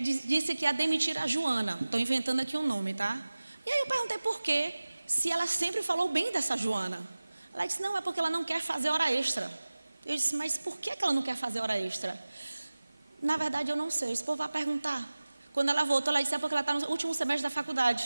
Disse que ia demitir a Joana. Estou inventando aqui um nome, tá? E aí eu perguntei por quê, se ela sempre falou bem dessa Joana. Ela disse, não, é porque ela não quer fazer hora extra. Eu disse, mas por que ela não quer fazer hora extra? Na verdade, eu não sei. Esse povo vai perguntar. Quando ela voltou, ela disse, é porque ela está no último semestre da faculdade.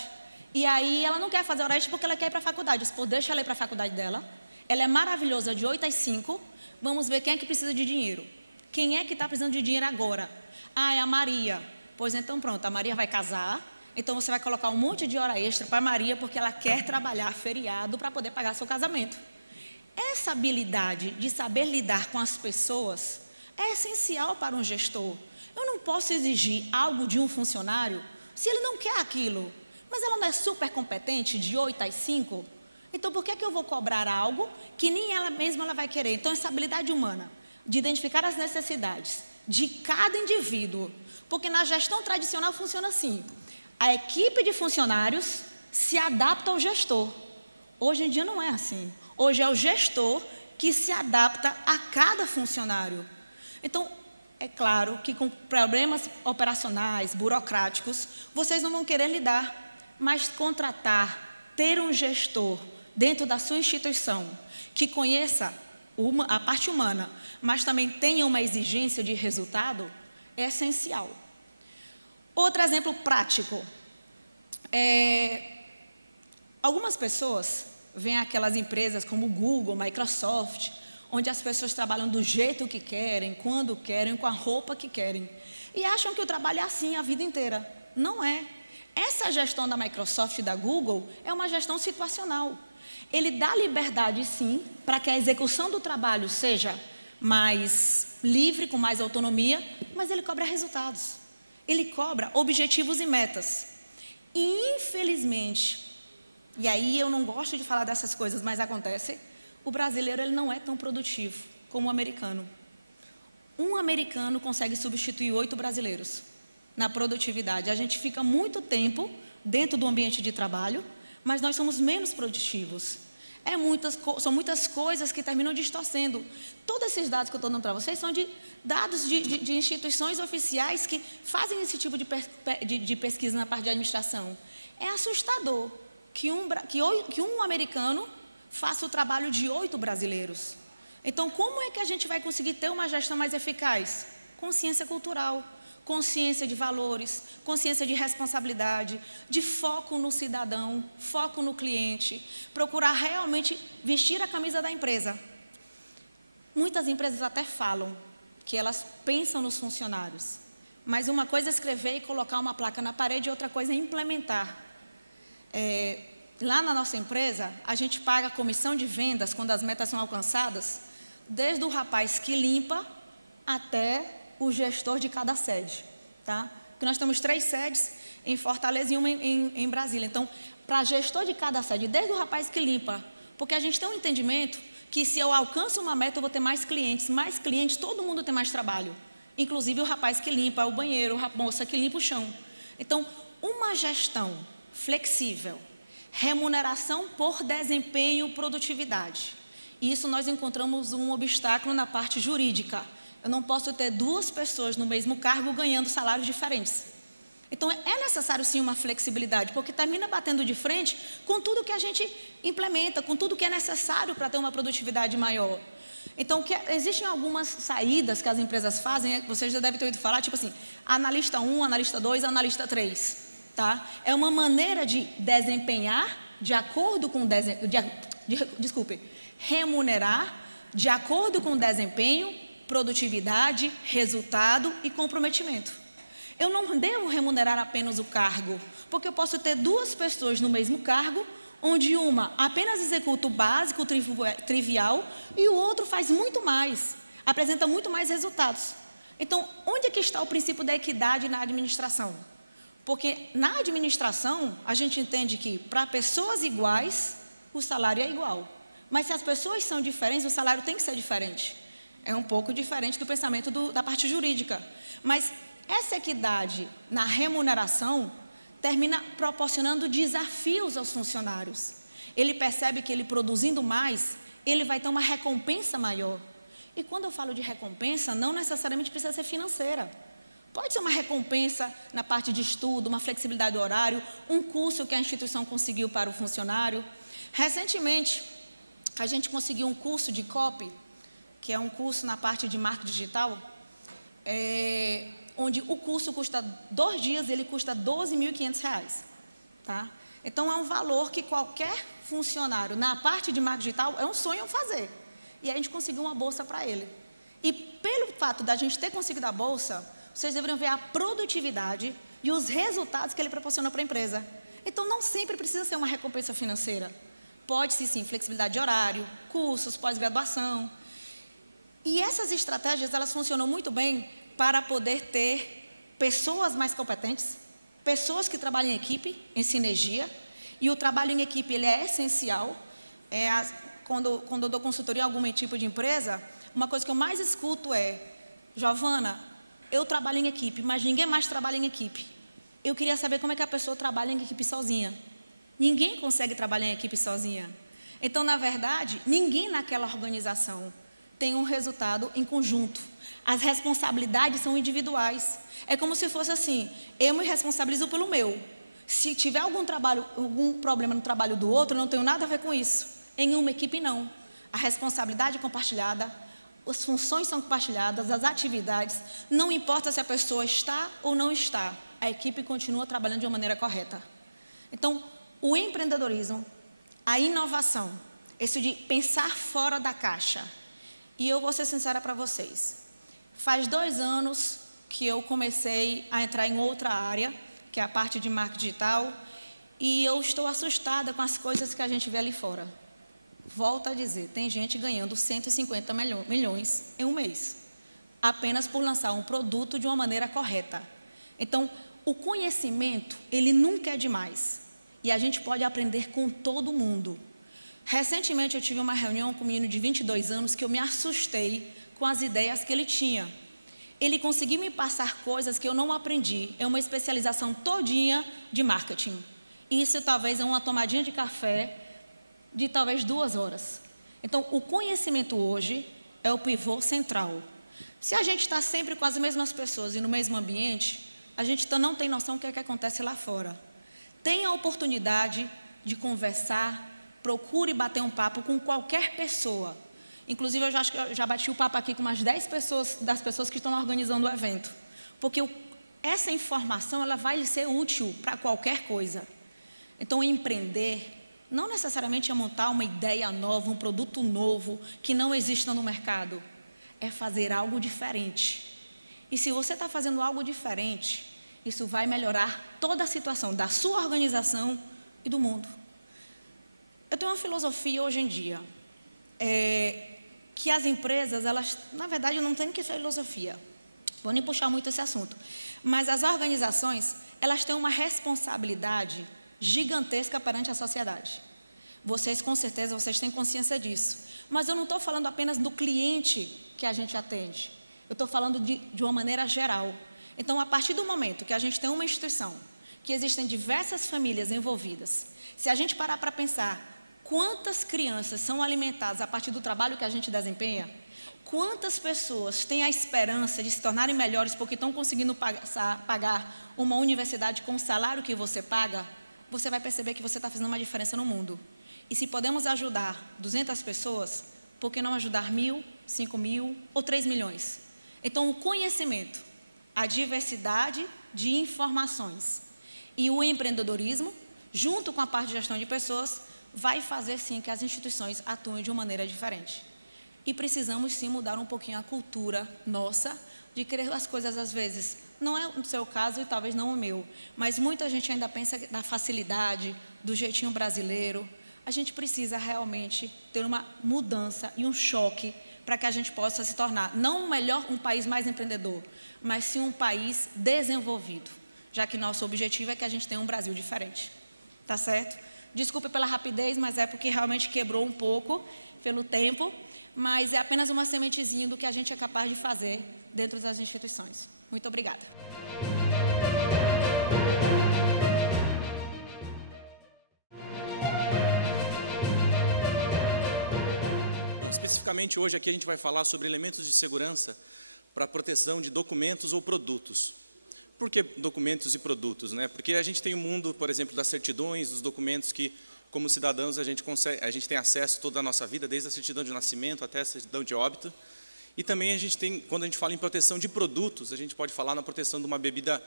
E aí, ela não quer fazer hora extra porque ela quer ir para a faculdade. Eu disse, pô, deixa ela ir para a faculdade dela. Ela é maravilhosa, de 8 às 5. Vamos ver quem é que precisa de dinheiro. Quem é que está precisando de dinheiro agora? Ah, é a Maria. Pois então, pronto, a Maria vai casar. Então, você vai colocar um monte de hora extra para a Maria porque ela quer trabalhar feriado para poder pagar seu casamento. Essa habilidade de saber lidar com as pessoas é essencial para um gestor. Eu não posso exigir algo de um funcionário se ele não quer aquilo. Mas ela não é super competente de 8 às 5? Então, por que eu vou cobrar algo que nem ela mesma ela vai querer? Então, essa habilidade humana de identificar as necessidades de cada indivíduo. Porque na gestão tradicional funciona assim. A equipe de funcionários se adapta ao gestor. Hoje em dia não é assim. Hoje é o gestor que se adapta a cada funcionário. Então, é claro que com problemas operacionais, burocráticos, vocês não vão querer lidar. Mas contratar, ter um gestor dentro da sua instituição que conheça a parte humana, mas também tenha uma exigência de resultado, é essencial. Outro exemplo prático. Algumas pessoas veem aquelas empresas como Google, Microsoft, onde as pessoas trabalham do jeito que querem, quando querem, com a roupa que querem. E acham que o trabalho é assim a vida inteira. Não é. Essa gestão da Microsoft e da Google é uma gestão situacional. Ele dá liberdade, sim, para que a execução do trabalho seja mais livre, com mais autonomia, mas ele cobra resultados. Ele cobra objetivos e metas. E, infelizmente, e aí eu não gosto de falar dessas coisas, mas acontece, o brasileiro ele não é tão produtivo como o americano. Um americano consegue substituir 8 brasileiros. na produtividade. A gente fica muito tempo dentro do ambiente de trabalho, mas nós somos menos produtivos. São muitas coisas que terminam distorcendo. Todos esses dados que eu estou dando para vocês são de dados de instituições oficiais que fazem esse tipo de pesquisa na parte de administração. É assustador que um americano faça o trabalho de 8 brasileiros. Então, como é que a gente vai conseguir ter uma gestão mais eficaz? Consciência cultural, consciência de valores, consciência de responsabilidade, de foco no cidadão, foco no cliente, procurar realmente vestir a camisa da empresa. Muitas empresas até falam que elas pensam nos funcionários, mas uma coisa é escrever e colocar uma placa na parede, e outra coisa é implementar. Lá na nossa empresa, a gente paga a comissão de vendas quando as metas são alcançadas, desde o rapaz que limpa até o gestor de cada sede, tá? Porque nós temos 3 sedes em Fortaleza e uma em Brasília. Então, para gestor de cada sede, desde o rapaz que limpa, porque a gente tem um entendimento que se eu alcanço uma meta, eu vou ter mais clientes, todo mundo tem mais trabalho, inclusive o rapaz que limpa o banheiro, a moça que limpa o chão. Então, uma gestão flexível, remuneração por desempenho, produtividade. Isso nós encontramos um obstáculo na parte jurídica. Eu não posso ter 2 pessoas no mesmo cargo ganhando salários diferentes. Então, é necessário sim uma flexibilidade, porque termina batendo de frente com tudo que a gente implementa, com tudo que é necessário para ter uma produtividade maior. Então, existem algumas saídas que as empresas fazem, vocês já devem ter ouvido falar, tipo assim, analista 1, analista 2, analista 3. Tá? É uma maneira de desempenhar de acordo com remunerar de acordo com desempenho, produtividade, resultado e comprometimento. Eu não devo remunerar apenas o cargo, porque eu posso ter 2 pessoas no mesmo cargo, onde uma apenas executa o básico, o trivial, e o outro faz muito mais, apresenta muito mais resultados. Então, onde é que está o princípio da equidade na administração? Porque na administração, a gente entende que para pessoas iguais, o salário é igual. Mas se as pessoas são diferentes, o salário tem que ser diferente. É um pouco diferente do pensamento da parte jurídica. Mas essa equidade na remuneração termina proporcionando desafios aos funcionários. Ele percebe que ele produzindo mais, ele vai ter uma recompensa maior. E quando eu falo de recompensa, não necessariamente precisa ser financeira. Pode ser uma recompensa na parte de estudo, uma flexibilidade do horário, um curso que a instituição conseguiu para o funcionário. Recentemente, a gente conseguiu um curso de copy, que é um curso na parte de marketing digital, onde o curso custa 2 dias, ele custa R$ 12.500, tá? Então, é um valor que qualquer funcionário na parte de marketing digital é um sonho fazer. E a gente conseguiu uma bolsa para ele. E pelo fato da gente ter conseguido a bolsa, vocês deveriam ver a produtividade e os resultados que ele proporciona para a empresa. Então, não sempre precisa ser uma recompensa financeira. Pode-se, sim, flexibilidade de horário, cursos, pós-graduação. E essas estratégias, elas funcionam muito bem para poder ter pessoas mais competentes, pessoas que trabalham em equipe, em sinergia. E o trabalho em equipe, ele é essencial. Quando eu dou consultoria em algum tipo de empresa, uma coisa que eu mais escuto é: Giovana, eu trabalho em equipe, mas ninguém mais trabalha em equipe. Eu queria saber como é que a pessoa trabalha em equipe sozinha. Ninguém consegue trabalhar em equipe sozinha. Então, na verdade, ninguém naquela organização tem um resultado em conjunto. As responsabilidades são individuais. É como se fosse assim: eu me responsabilizo pelo meu. Se tiver algum problema no trabalho do outro, eu não tenho nada a ver com isso. Em uma equipe, não. A responsabilidade é compartilhada, as funções são compartilhadas, as atividades, não importa se a pessoa está ou não está, a equipe continua trabalhando de uma maneira correta. Então, o empreendedorismo, a inovação, esse de pensar fora da caixa. E eu vou ser sincera para vocês, faz 2 anos que eu comecei a entrar em outra área, que é a parte de marketing digital, e eu estou assustada com as coisas que a gente vê ali fora. Volto a dizer, tem gente ganhando 150 milhões em um mês, apenas por lançar um produto de uma maneira correta. Então, o conhecimento, ele nunca é demais, e a gente pode aprender com todo mundo. Recentemente, eu tive uma reunião com um menino de 22 anos que eu me assustei com as ideias que ele tinha. ele conseguiu me passar coisas que eu não aprendi. É uma especialização todinha de marketing. Isso talvez é uma tomadinha de café de talvez 2 horas. Então, o conhecimento hoje é o pivô central. Se a gente está sempre com as mesmas pessoas e no mesmo ambiente, a gente não tem noção do que é que acontece lá fora. Tenha a oportunidade de conversar, procure bater um papo com qualquer pessoa. Inclusive, eu acho que eu já bati o papo aqui com umas 10 pessoas, das pessoas que estão organizando o evento. Porque essa informação ela vai lhe ser útil para qualquer coisa. Então, empreender não necessariamente é montar uma ideia nova, um produto novo que não exista no mercado. É fazer algo diferente. E se você está fazendo algo diferente, isso vai melhorar toda a situação da sua organização e do mundo. Eu tenho uma filosofia hoje em dia, que as empresas, elas, na verdade, não têm que ser filosofia. Vou nem puxar muito esse assunto. Mas as organizações, elas têm uma responsabilidade gigantesca perante a sociedade. Vocês, com certeza, vocês têm consciência disso. Mas eu não estou falando apenas do cliente que a gente atende. Eu estou falando de uma maneira geral. Então, a partir do momento que a gente tem uma instituição, que existem diversas famílias envolvidas, se a gente parar para pensar quantas crianças são alimentadas a partir do trabalho que a gente desempenha, quantas pessoas têm a esperança de se tornarem melhores porque estão conseguindo pagar uma universidade com o salário que você paga, você vai perceber que você está fazendo uma diferença no mundo. E se podemos ajudar 200 pessoas, por que não ajudar 1.000, 5.000 ou 3 milhões? Então, o conhecimento, a diversidade de informações e o empreendedorismo, junto com a parte de gestão de pessoas, vai fazer sim que as instituições atuem de uma maneira diferente. E precisamos sim mudar um pouquinho a cultura nossa de querer as coisas às vezes. Não é o seu caso e talvez não o meu, mas muita gente ainda pensa da facilidade, do jeitinho brasileiro. A gente precisa realmente ter uma mudança e um choque para que a gente possa se tornar, não um país mais empreendedor, mas sim um país desenvolvido, já que nosso objetivo é que a gente tenha um Brasil diferente. Tá certo? Desculpe pela rapidez, mas é porque realmente quebrou um pouco pelo tempo, mas é apenas uma sementezinha do que a gente é capaz de fazer dentro das instituições. Muito obrigada. Bom, especificamente hoje aqui a gente vai falar sobre elementos de segurança para a proteção de documentos ou produtos. Por que documentos e produtos, né? Porque a gente tem o mundo, por exemplo, das certidões, dos documentos que, como cidadãos, a gente tem acesso toda a nossa vida, desde a certidão de nascimento até a certidão de óbito. E também a gente tem, quando a gente fala em proteção de produtos, a gente pode falar na proteção de uma bebida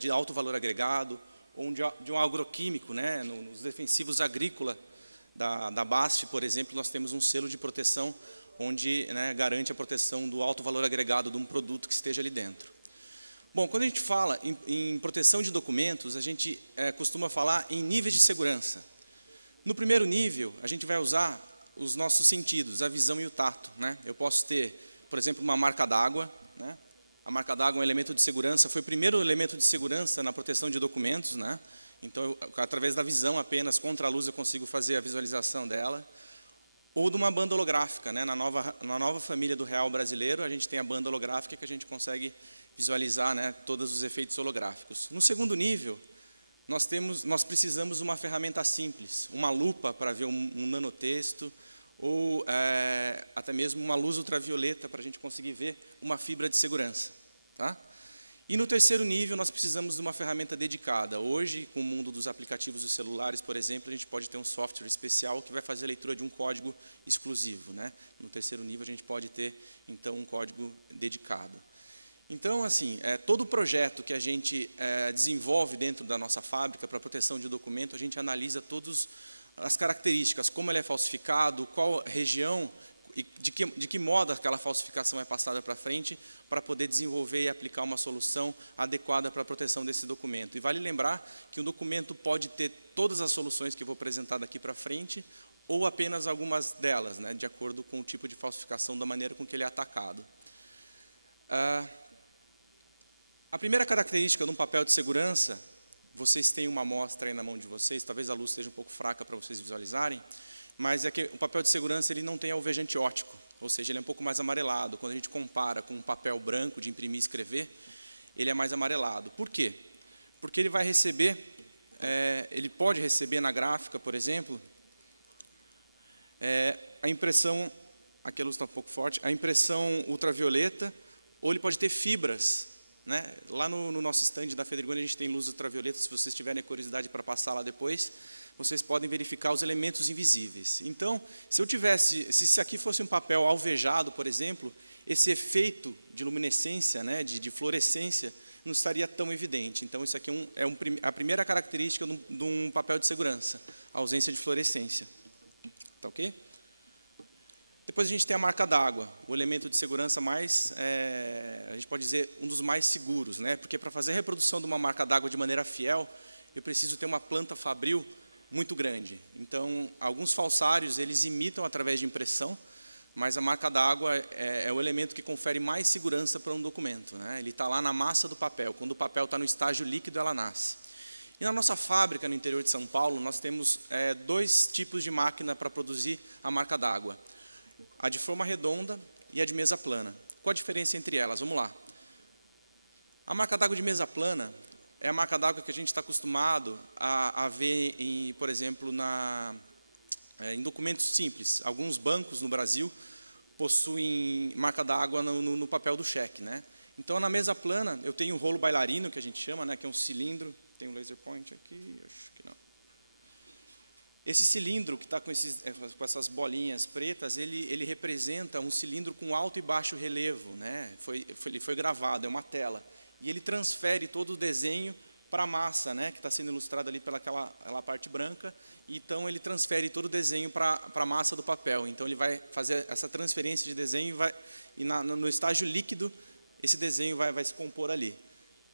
de alto valor agregado, ou de um agroquímico, né? Nos defensivos agrícola da BASF, por exemplo, nós temos um selo de proteção onde, né, garante a proteção do alto valor agregado de um produto que esteja ali dentro. Bom, quando a gente fala em proteção de documentos, a gente costuma falar em níveis de segurança. No primeiro nível, a gente vai usar os nossos sentidos, a visão e o tato, né? Eu posso ter, por exemplo, uma marca d'água, né? A marca d'água é um elemento de segurança, foi o primeiro elemento de segurança na proteção de documentos, né? Então, através da visão apenas, contra a luz, eu consigo fazer a visualização dela. Ou de uma banda holográfica, né? Na nova família do real brasileiro, a gente tem a banda holográfica que a gente consegue visualizar, né, todos os efeitos holográficos. No segundo nível, nós precisamos de uma ferramenta simples, uma lupa para ver um nanotexto, ou até mesmo uma luz ultravioleta para a gente conseguir ver uma fibra de segurança. Tá? E no terceiro nível, nós precisamos de uma ferramenta dedicada. Hoje, com o mundo dos aplicativos dos celulares, por exemplo, a gente pode ter um software especial que vai fazer a leitura de um código exclusivo. Né? No terceiro nível, a gente pode ter, então, um código dedicado. Então, assim, todo projeto que a gente desenvolve dentro da nossa fábrica para proteção de documento, a gente analisa todas as características, como ele é falsificado, qual região e de que modo aquela falsificação é passada para frente, para poder desenvolver e aplicar uma solução adequada para a proteção desse documento. E vale lembrar que um documento pode ter todas as soluções que eu vou apresentar daqui para frente, ou apenas algumas delas, né, de acordo com o tipo de falsificação, da maneira com que ele é atacado. A primeira característica de um papel de segurança, vocês têm uma amostra aí na mão de vocês, talvez a luz esteja um pouco fraca para vocês visualizarem, mas é que o papel de segurança ele não tem alvejante óptico. ou seja, ele é um pouco mais amarelado. Quando a gente compara com um papel branco de imprimir e escrever, ele é mais amarelado. Por quê? Porque ele vai receber, ele pode receber na gráfica, por exemplo, a impressão, aqui a luz está um pouco forte, a impressão ultravioleta, ou ele pode ter fibras, né? Lá no nosso stand da Federigoni a gente tem luz ultravioleta, se vocês tiverem curiosidade para passar lá depois, vocês podem verificar os elementos invisíveis. Então, se isso aqui fosse um papel alvejado, por exemplo, esse efeito de luminescência, né, de fluorescência, não estaria tão evidente. Então, isso aqui a primeira característica de um papel de segurança, a ausência de fluorescência. Tá ok? Depois a gente tem a marca d'água, o elemento de segurança mais, a gente pode dizer, um dos mais seguros, né? Porque para fazer a reprodução de uma marca d'água de maneira fiel, eu preciso ter uma planta fabril muito grande. Então, alguns falsários, eles imitam através de impressão, mas a marca d'água é o elemento que confere mais segurança para um documento, né? Ele está lá na massa do papel. Quando o papel está no estágio líquido, ela nasce. E na nossa fábrica, no interior de São Paulo, nós temos 2 tipos de máquina para produzir a marca d'água. A de forma redonda e a de mesa plana. Qual a diferença entre elas? Vamos lá. A marca d'água de mesa plana é a marca d'água que a gente está acostumado a ver, por exemplo, em documentos simples. Alguns bancos no Brasil possuem marca d'água no papel do cheque, né? Então, na mesa plana, eu tenho um rolo bailarino, que a gente chama, né, que é um cilindro. Tem um laser point aqui? Acho que não. Esse cilindro que está com essas bolinhas pretas, ele representa um cilindro com alto e baixo relevo, né? Ele foi gravado, é uma tela. E ele transfere todo o desenho para a massa, né, que está sendo ilustrada ali pelaquela parte branca. Então, ele transfere todo o desenho para a massa do papel. Então, ele vai fazer essa transferência de desenho e no estágio líquido, esse desenho vai se compor ali.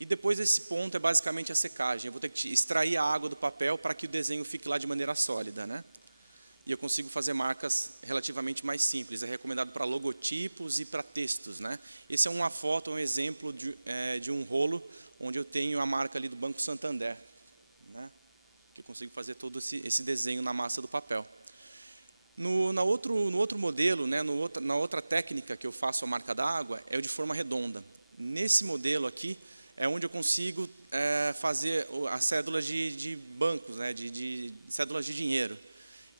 E depois desse ponto é basicamente a secagem. Eu vou ter que extrair a água do papel para que o desenho fique lá de maneira sólida, né? E eu consigo fazer marcas relativamente mais simples. É recomendado para logotipos e para textos, né? Esse é uma foto, um exemplo de um rolo onde eu tenho a marca ali do Banco Santander, né? Que eu consigo fazer todo esse desenho na massa do papel. No outro modelo, né, na outra técnica que eu faço a marca d'água, é o de forma redonda. Nesse modelo aqui, é onde eu consigo fazer as cédulas de bancos, né, de cédulas de dinheiro.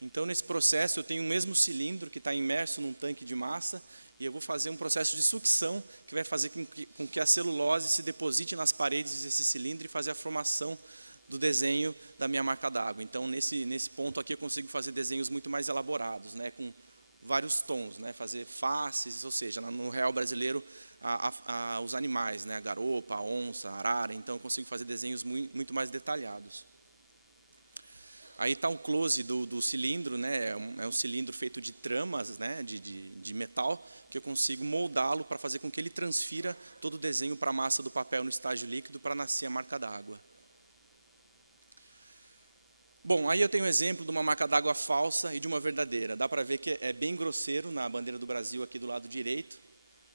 Então, nesse processo, eu tenho o mesmo cilindro que está imerso num tanque de massa e eu vou fazer um processo de sucção que vai fazer com que a celulose se deposite nas paredes desse cilindro e fazer a formação do desenho da minha marca d'água. Então, nesse ponto aqui, eu consigo fazer desenhos muito mais elaborados, né, com vários tons, né, fazer faces, ou seja, no real brasileiro, os animais, né, a garopa, a onça, a arara. Então, eu consigo fazer desenhos muito mais detalhados. Aí está o close do cilindro, né, é um cilindro feito de tramas, né, de metal, que eu consigo moldá-lo para fazer com que ele transfira todo o desenho para a massa do papel no estágio líquido para nascer a marca d'água. Bom, aí eu tenho um exemplo de uma marca d'água falsa e de uma verdadeira. Dá para ver que é bem grosseiro na bandeira do Brasil aqui do lado direito,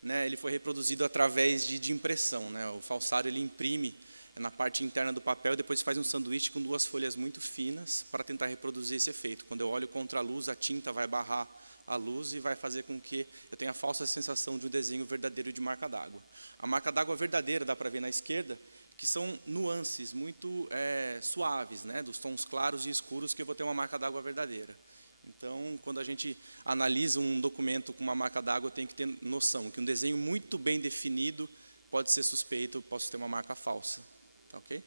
né? Ele foi reproduzido através de impressão, né? O falsário ele imprime na parte interna do papel e depois faz um sanduíche com 2 folhas muito finas para tentar reproduzir esse efeito. Quando eu olho contra a luz, a tinta vai barrar a luz e vai fazer com que eu tenha a falsa sensação de um desenho verdadeiro de marca d'água. A marca d'água verdadeira, dá para ver na esquerda, que são nuances muito suaves, né, dos tons claros e escuros, que eu vou ter uma marca d'água verdadeira. Então, quando a gente analisa um documento com uma marca d'água, eu tenho que ter noção que um desenho muito bem definido pode ser suspeito, eu posso ter uma marca falsa. Tá ok?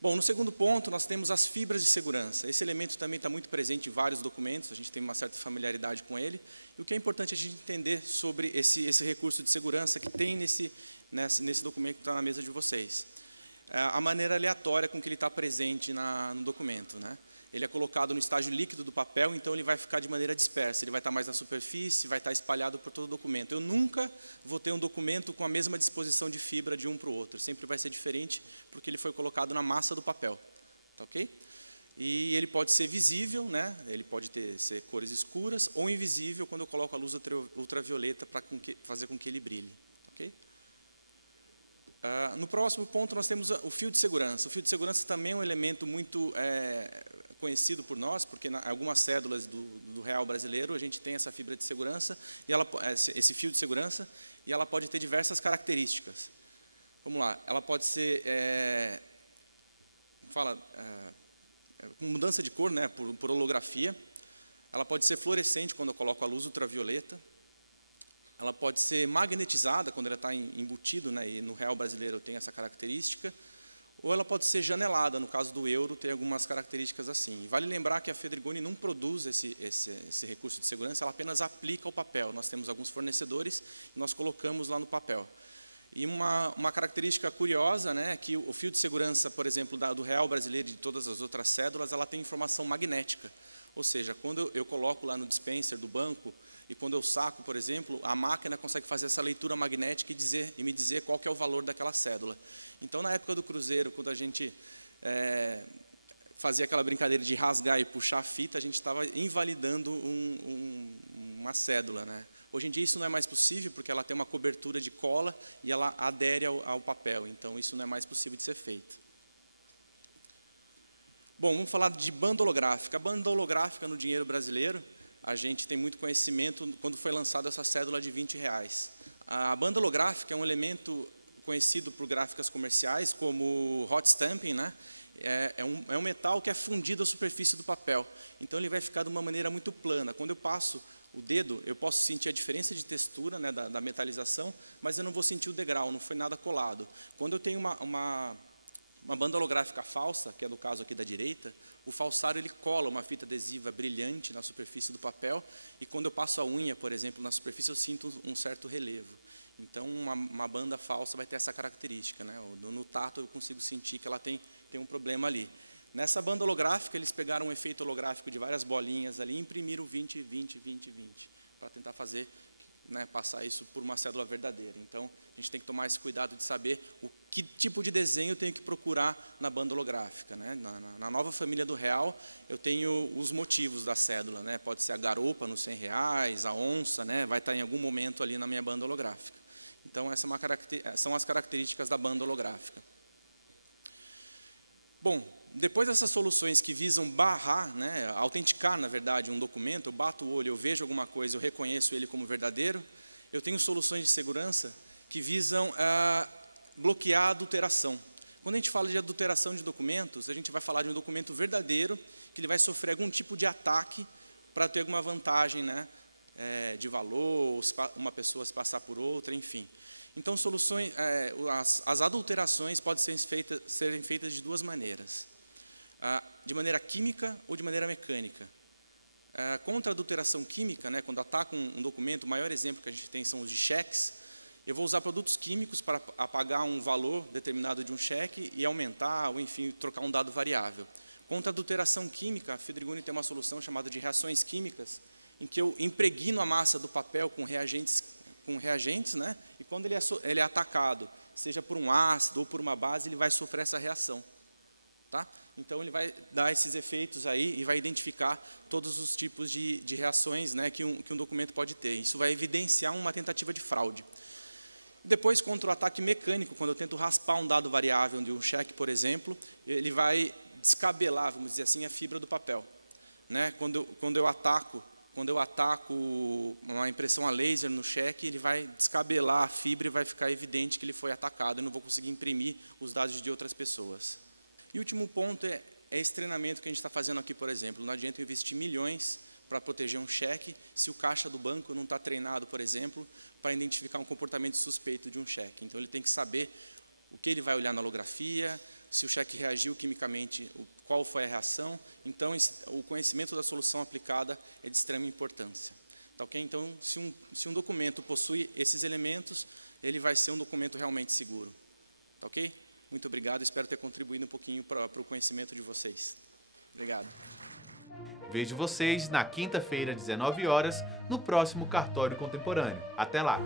Bom, no segundo ponto, nós temos as fibras de segurança. Esse elemento também está muito presente em vários documentos, a gente tem uma certa familiaridade com ele. E o que é importante a gente entender sobre esse recurso de segurança que tem nesse documento que está na mesa de vocês. A maneira aleatória com que ele está presente no documento, né? Ele é colocado no estágio líquido do papel, então ele vai ficar de maneira dispersa. Ele vai estar mais na superfície, vai estar espalhado por todo o documento. Eu nunca vou ter um documento com a mesma disposição de fibra de um para o outro. Sempre vai ser diferente, porque ele foi colocado na massa do papel. Tá ok? E ele pode ser visível, né? Ele pode ser cores escuras, ou invisível, quando eu coloco a luz ultravioleta para fazer com que ele brilhe. Tá ok? No próximo ponto, nós temos o fio de segurança. O fio de segurança também é um elemento muito conhecido por nós, porque em algumas cédulas do real brasileiro a gente tem essa fibra de segurança, e esse fio de segurança, e ela pode ter diversas características. Vamos lá, ela pode ser com mudança de cor, né, por holografia. Ela pode ser fluorescente quando eu coloco a luz ultravioleta. Ela pode ser magnetizada quando ela está embutido, né, e no real brasileiro tem essa característica. Ou ela pode ser janelada, no caso do euro tem algumas características assim. E vale lembrar que a Fedrigoni não produz esse recurso de segurança, ela apenas aplica o papel. Nós temos alguns fornecedores e nós colocamos lá no papel. E uma característica curiosa, né, que o fio de segurança, por exemplo, do real brasileiro e de todas as outras cédulas, ela tem informação magnética. Ou seja, quando eu coloco lá no dispenser do banco e quando eu saco, por exemplo, a máquina consegue fazer essa leitura magnética e me dizer qual que é o valor daquela cédula. Então, na época do cruzeiro, quando a gente fazia aquela brincadeira de rasgar e puxar a fita, a gente estava invalidando uma cédula, né? Hoje em dia isso não é mais possível, porque ela tem uma cobertura de cola e ela adere ao papel, então isso não é mais possível de ser feito. Bom, vamos falar de banda holográfica. A banda holográfica no dinheiro brasileiro, a gente tem muito conhecimento quando foi lançada essa cédula de R$20. A banda holográfica é um elemento conhecido por gráficas comerciais como hot stamping, né? É um metal que é fundido à superfície do papel, então ele vai ficar de uma maneira muito plana. Quando eu passo o dedo, eu posso sentir a diferença de textura, né, da metalização, mas eu não vou sentir o degrau, não foi nada colado. Quando eu tenho uma banda holográfica falsa, que é no caso aqui da direita, o falsário ele cola uma fita adesiva brilhante na superfície do papel, e quando eu passo a unha, por exemplo, na superfície, eu sinto um certo relevo. Então, uma banda falsa vai ter essa característica, né? No tato eu consigo sentir que ela tem um problema ali. Nessa banda holográfica, eles pegaram um efeito holográfico de várias bolinhas ali e imprimiram 20, 20, 20, 20, para tentar fazer, né, passar isso por uma cédula verdadeira. Então, a gente tem que tomar esse cuidado de saber que tipo de desenho eu tenho que procurar na banda holográfica, né? Na nova família do real, eu tenho os motivos da cédula, né? Pode ser a garopa nos R$100, a onça, né? Vai estar em algum momento ali na minha banda holográfica. Então, essa são as características da banda holográfica. Bom, depois dessas soluções que visam barrar, né, autenticar, na verdade, um documento, eu bato o olho, eu vejo alguma coisa, eu reconheço ele como verdadeiro, eu tenho soluções de segurança que visam bloquear a adulteração. Quando a gente fala de adulteração de documentos, a gente vai falar de um documento verdadeiro, que ele vai sofrer algum tipo de ataque para ter alguma vantagem, né, de valor, ou uma pessoa se passar por outra, enfim. Então, as adulterações podem serem feitas de duas maneiras. De maneira química ou de maneira mecânica. Contra a adulteração química, né, quando ataca um documento, o maior exemplo que a gente tem são os de cheques, eu vou usar produtos químicos para apagar um valor determinado de um cheque e aumentar, ou enfim, trocar um dado variável. Contra a adulteração química, a Fedrigoni tem uma solução chamada de reações químicas, em que eu impregno a massa do papel com reagentes, né, e quando ele é atacado, seja por um ácido ou por uma base, ele vai sofrer essa reação. Tá? Então, ele vai dar esses efeitos aí e vai identificar todos os tipos de reações, né, que um documento pode ter. Isso vai evidenciar uma tentativa de fraude. Depois, contra o ataque mecânico, quando eu tento raspar um dado variável de um cheque, por exemplo, ele vai descabelar, vamos dizer assim, a fibra do papel. Né? Quando eu ataco uma impressão a laser no cheque, ele vai descabelar a fibra e vai ficar evidente que ele foi atacado. Eu não vou conseguir imprimir os dados de outras pessoas. E o último ponto é esse treinamento que a gente está fazendo aqui, por exemplo. Não adianta eu investir milhões para proteger um cheque se o caixa do banco não está treinado, por exemplo, para identificar um comportamento suspeito de um cheque. Então, ele tem que saber o que ele vai olhar na holografia, se o cheque reagiu quimicamente, qual foi a reação. Então, o conhecimento da solução aplicada é de extrema importância. Tá, okay? Então, se um documento possui esses elementos, ele vai ser um documento realmente seguro. Tá, ok? Muito obrigado, espero ter contribuído um pouquinho para o conhecimento de vocês. Obrigado. Vejo vocês na quinta-feira, 19 horas, no próximo Cartório Contemporâneo. Até lá!